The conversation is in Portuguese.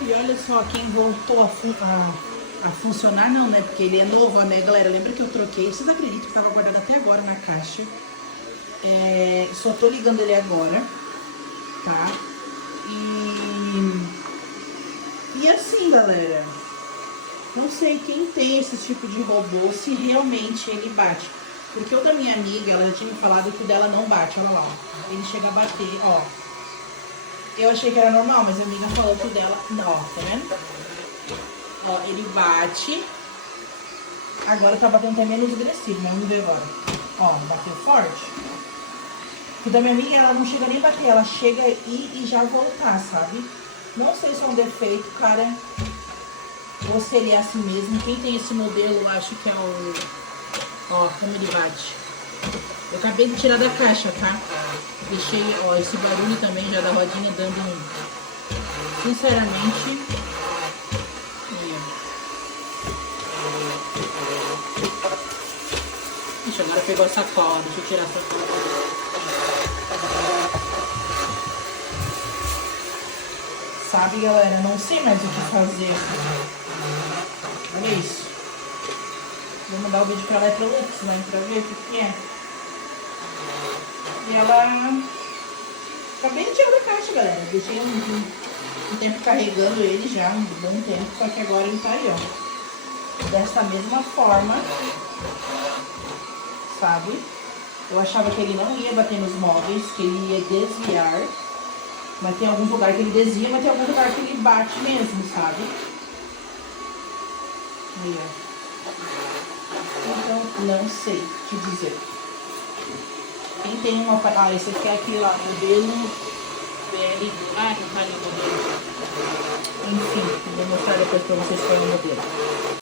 E olha só quem voltou a funcionar, não, né? Porque ele é novo, né, galera? Lembra que eu troquei? Vocês acreditam que tava guardado até agora na caixa? Só tô ligando ele agora, tá? E assim, galera, não sei quem tem esse tipo de robô, se realmente ele bate. Porque o da minha amiga, ela já tinha me falado que o dela não bate, olha lá, ó. Ele chega a bater, ó. Eu achei que era normal, mas a amiga falou que o dela, não, ó, tá vendo? Ó, ele bate. Agora tá batendo até menos agressivo, mas vamos ver agora. Ó, bateu forte. O da minha amiga, ela não chega nem a bater, ela chega e já voltar, sabe? Não sei se é um defeito, cara, ou se ele é assim mesmo. Quem tem esse modelo, eu acho que é o... Ó, como ele bate. Eu acabei de tirar da caixa, tá? Deixei, ó, esse barulho também já da rodinha dando um... Sinceramente... Ixi, agora pegou a sacola. Deixa eu tirar a sacola. Sabe, galera? Não sei mais o que fazer. Olha isso. Vou mandar o vídeo pra Electrolux, né? Pra ver o que é. E ela... Acabei de tirar da caixa, galera. Deixei um tempo carregando ele já, um bom tempo. Só que agora ele tá aí, ó. Dessa mesma forma. Sabe? Eu achava que ele não ia bater nos móveis, que ele ia desviar. Mas tem algum lugar que ele desvia, mas tem algum lugar que ele bate mesmo, sabe? Aí, ó. Então, não sei te dizer. Quem tem uma... Ah, esse aqui é aquele lá, modelo BL... Ah, não tá ali o modelo. Enfim, vou mostrar depois pra vocês qual é o modelo.